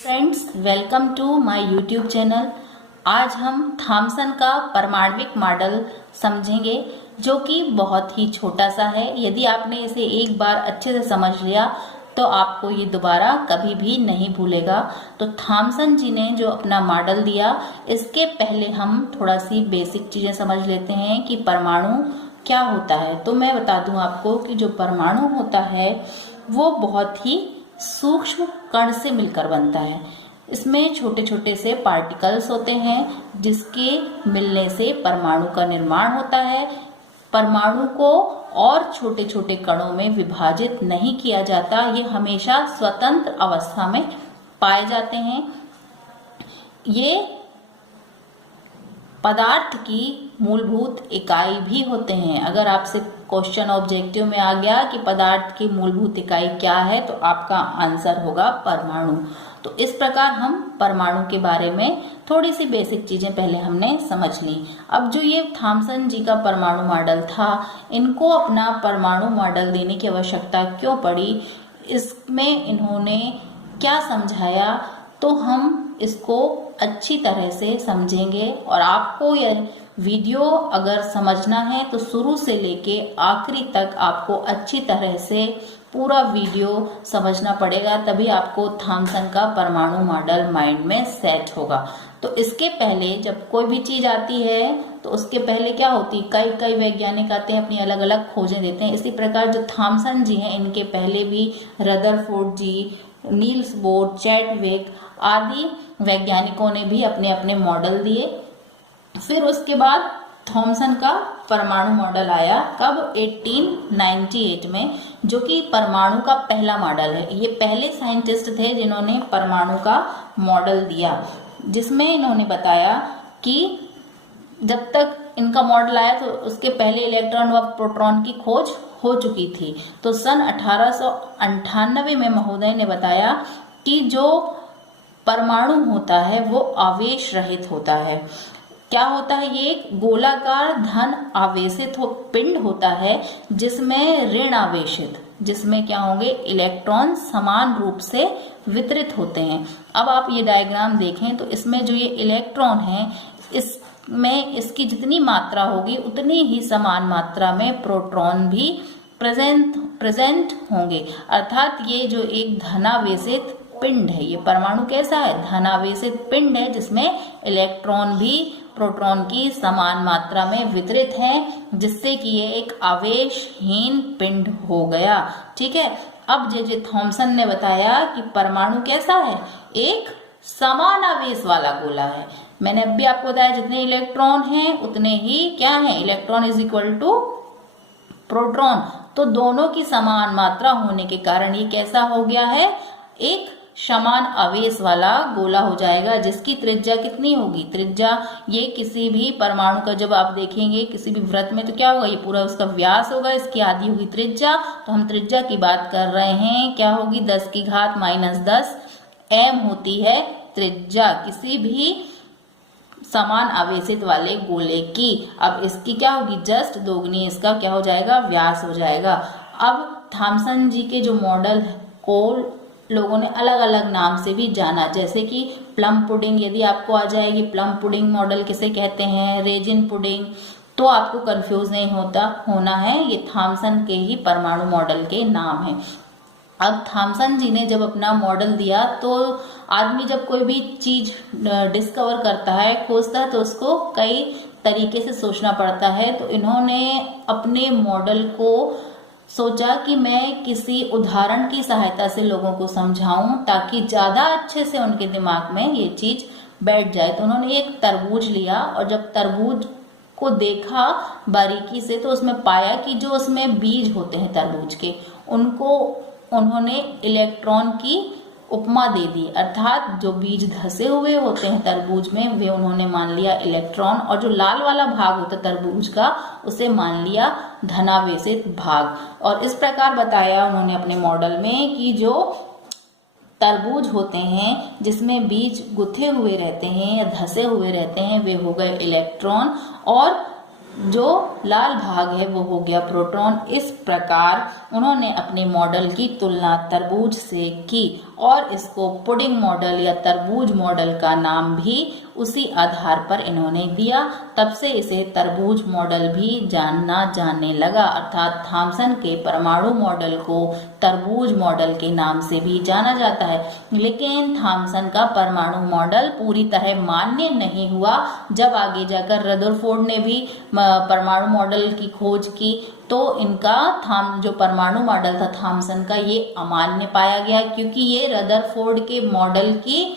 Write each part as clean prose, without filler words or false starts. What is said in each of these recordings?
Friends, welcome to my YouTube channel. आज हम Thompson का परमाणविक मॉडल समझेंगे, जो कि बहुत ही छोटा सा है। यदि आपने इसे एक बार अच्छे से समझ लिया तो आपको ये दोबारा कभी भी नहीं भूलेगा। तो थॉमसन जी ने जो अपना मॉडल दिया, इसके पहले हम थोड़ा सी बेसिक चीजें समझ लेते हैं कि परमाणु क्या होता है। तो मैं बता दूं आपको कि जो परमाणु होता है वो बहुत ही सूक्ष्म कण से मिलकर बनता है। इसमें छोटे छोटे से पार्टिकल्स होते हैं, जिसके मिलने से परमाणु का निर्माण होता है। परमाणु को और छोटे छोटे कणों में विभाजित नहीं किया जाता, ये हमेशा स्वतंत्र अवस्था में पाए जाते हैं। ये पदार्थ की मूलभूत इकाई भी होते हैं। अगर आपसे क्वेश्चन ऑब्जेक्टिव में आ गया कि पदार्थ की मूलभूत इकाई क्या है, तो आपका आंसर होगा परमाणु। तो इस प्रकार हम परमाणु के बारे में थोड़ी सी बेसिक चीजें पहले हमने समझ ली। अब जो ये थॉमसन जी का परमाणु मॉडल था, इनको अपना परमाणु मॉडल देने की आवश्यकता क्यों पड़ी, इसमें इन्होंने क्या समझाया, तो हम इसको अच्छी तरह से समझेंगे। और आपको यह वीडियो अगर समझना है तो शुरू से लेके आखिरी तक आपको अच्छी तरह से पूरा वीडियो समझना पड़ेगा, तभी आपको थॉमसन का परमाणु मॉडल माइंड में सेट होगा। तो इसके पहले जब कोई भी चीज आती है तो उसके पहले क्या होती है, कई कई वैज्ञानिक आते हैं, अपनी अलग अलग खोजें देते हैं। इसी प्रकार जो थॉमसन जी हैं, इनके पहले भी रदरफोर्ड जी, नील्स बोर, चैडविक आदि वैज्ञानिकों ने भी अपने अपने मॉडल दिए। फिर उसके बाद थॉमसन का परमाणु मॉडल आया कब, 1898 में, जो कि परमाणु का पहला मॉडल है। ये पहले साइंटिस्ट थे जिन्होंने परमाणु का मॉडल दिया, जिसमें इन्होंने बताया कि जब तक इनका मॉडल आया तो उसके पहले इलेक्ट्रॉन व प्रोटॉन की खोज हो चुकी थी। तो सन 1898 में महोदय ने बताया कि जो परमाणु होता है वो आवेश रहित होता है। क्या होता है, ये एक गोलाकार धन आवेशित पिंड होता है, जिसमें ऋण आवेशित, जिसमें क्या होंगे, इलेक्ट्रॉन समान रूप से वितरित होते हैं। अब आप ये डायग्राम देखें तो इसमें जो ये इलेक्ट्रॉन है, इसमें इसकी जितनी मात्रा होगी उतनी ही समान मात्रा में प्रोटॉन भी प्रेजेंट होंगे। अर्थात ये जो एक धनावेशित पिंड है, ये परमाणु कैसा है, धनावेशित पिंड है, जिसमें इलेक्ट्रॉन भी प्रोटॉन की समान मात्रा में वितरित है, जिससे कि ये एक आवेशहीन पिंड हो गया। ठीक है। अब जे थॉमसन ने बताया कि परमाणु कैसा है, एक समान आवेश वाला गोला है। मैंने अभी आपको बताया जितने इलेक्ट्रॉन हैं उतने ही क्या है, electron is equal to proton. तो दोनों की समान मात्रा होने के कारण ये कैसा हो गया है, एक समान आवेश वाला गोला हो जाएगा, जिसकी त्रिज्या कितनी होगी, त्रिज्या ये किसी भी परमाणु का जब आप देखेंगे किसी भी वृत्त में तो क्या होगा, ये पूरा उसका व्यास होगा, इसकी आधी होगी त्रिज्या। तो हम त्रिज्या की बात कर रहे हैं, क्या होगी, 10 की घात -10 m होती है त्रिज्या किसी भी समान आवेशित वाले गोले की। अब इसकी क्या होगी, जस्ट दोगुनी इसका क्या हो जाएगा, व्यास हो जाएगा। अब थॉमसन जी के जो मॉडल को लोगों ने अलग अलग नाम से भी जाना, जैसे कि प्लम पुडिंग, यदि आपको आ जाएगी प्लम पुडिंग मॉडल किसे कहते हैं, रेजिन पुडिंग, तो आपको कंफ्यूज नहीं होना है, ये थॉमसन के ही परमाणु मॉडल के नाम है। अब थॉमसन जी ने जब अपना मॉडल दिया, तो आदमी जब कोई भी चीज डिस्कवर करता है, खोजता है, तो उसको कई तरीके से सोचना पड़ता है। तो इन्होंने अपने मॉडल को सोचा कि मैं किसी उदाहरण की सहायता से लोगों को समझाऊं, ताकि ज्यादा अच्छे से उनके दिमाग में ये चीज बैठ जाए। तो उन्होंने एक तरबूज लिया, और जब तरबूज को देखा बारीकी से, तो उसमें पाया कि जो उसमें बीज होते हैं तरबूज के, उनको उन्होंने इलेक्ट्रॉन की उपमा दे दी। अर्थात जो बीज धसे हुए होते हैं तरबूज में, वे उन्होंने मान लिया इलेक्ट्रॉन, और जो लाल वाला भाग होता है तरबूज का, उसे मान लिया धनावेशित भाग। और इस प्रकार बताया उन्होंने अपने मॉडल में कि जो तरबूज होते हैं जिसमें बीज गुथे हुए रहते हैं या धसे हुए रहते हैं, वे हो गए इलेक्ट्रॉन, और जो लाल भाग है वो हो गया प्रोटॉन। इस प्रकार उन्होंने अपने मॉडल की तुलना तरबूज से की और इसको पुडिंग मॉडल या तरबूज मॉडल का नाम भी उसी आधार पर इन्होंने दिया। तब से इसे तरबूज मॉडल भी जानना जाने लगा, अर्थात थॉमसन के परमाणु मॉडल को तरबूज मॉडल के नाम से भी जाना जाता है। लेकिन थॉमसन का परमाणु मॉडल पूरी तरह मान्य नहीं हुआ। जब आगे जाकर रदरफोर्ड ने भी परमाणु मॉडल की खोज की तो इनका जो परमाणु मॉडल था थॉमसन का, ये अमान्य पाया गया, क्योंकि ये रदरफोर्ड के मॉडल की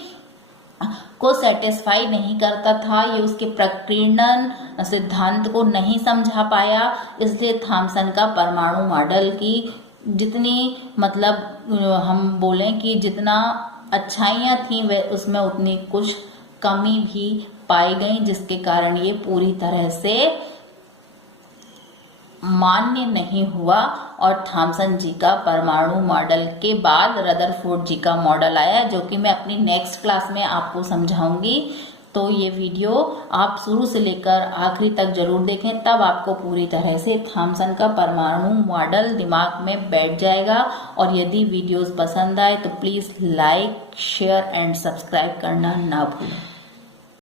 को सेटिस्फाई नहीं करता था, ये उसके प्रकीर्णन सिद्धांत को नहीं समझा पाया। इसलिए थॉमसन का परमाणु मॉडल की जितनी हम बोलें कि जितना अच्छाइयाँ थी वे उसमें उतनी कुछ कमी भी पाई गई, जिसके कारण ये पूरी तरह से मान्य नहीं हुआ। और थॉमसन जी का परमाणु मॉडल के बाद रदरफोर्ड जी का मॉडल आया, जो कि मैं अपनी नेक्स्ट क्लास में आपको समझाऊंगी। तो ये वीडियो आप शुरू से लेकर आखिरी तक जरूर देखें, तब आपको पूरी तरह से थॉमसन का परमाणु मॉडल दिमाग में बैठ जाएगा। और यदि वीडियोस पसंद आए तो please like, share and subscribe करना ना भूलें।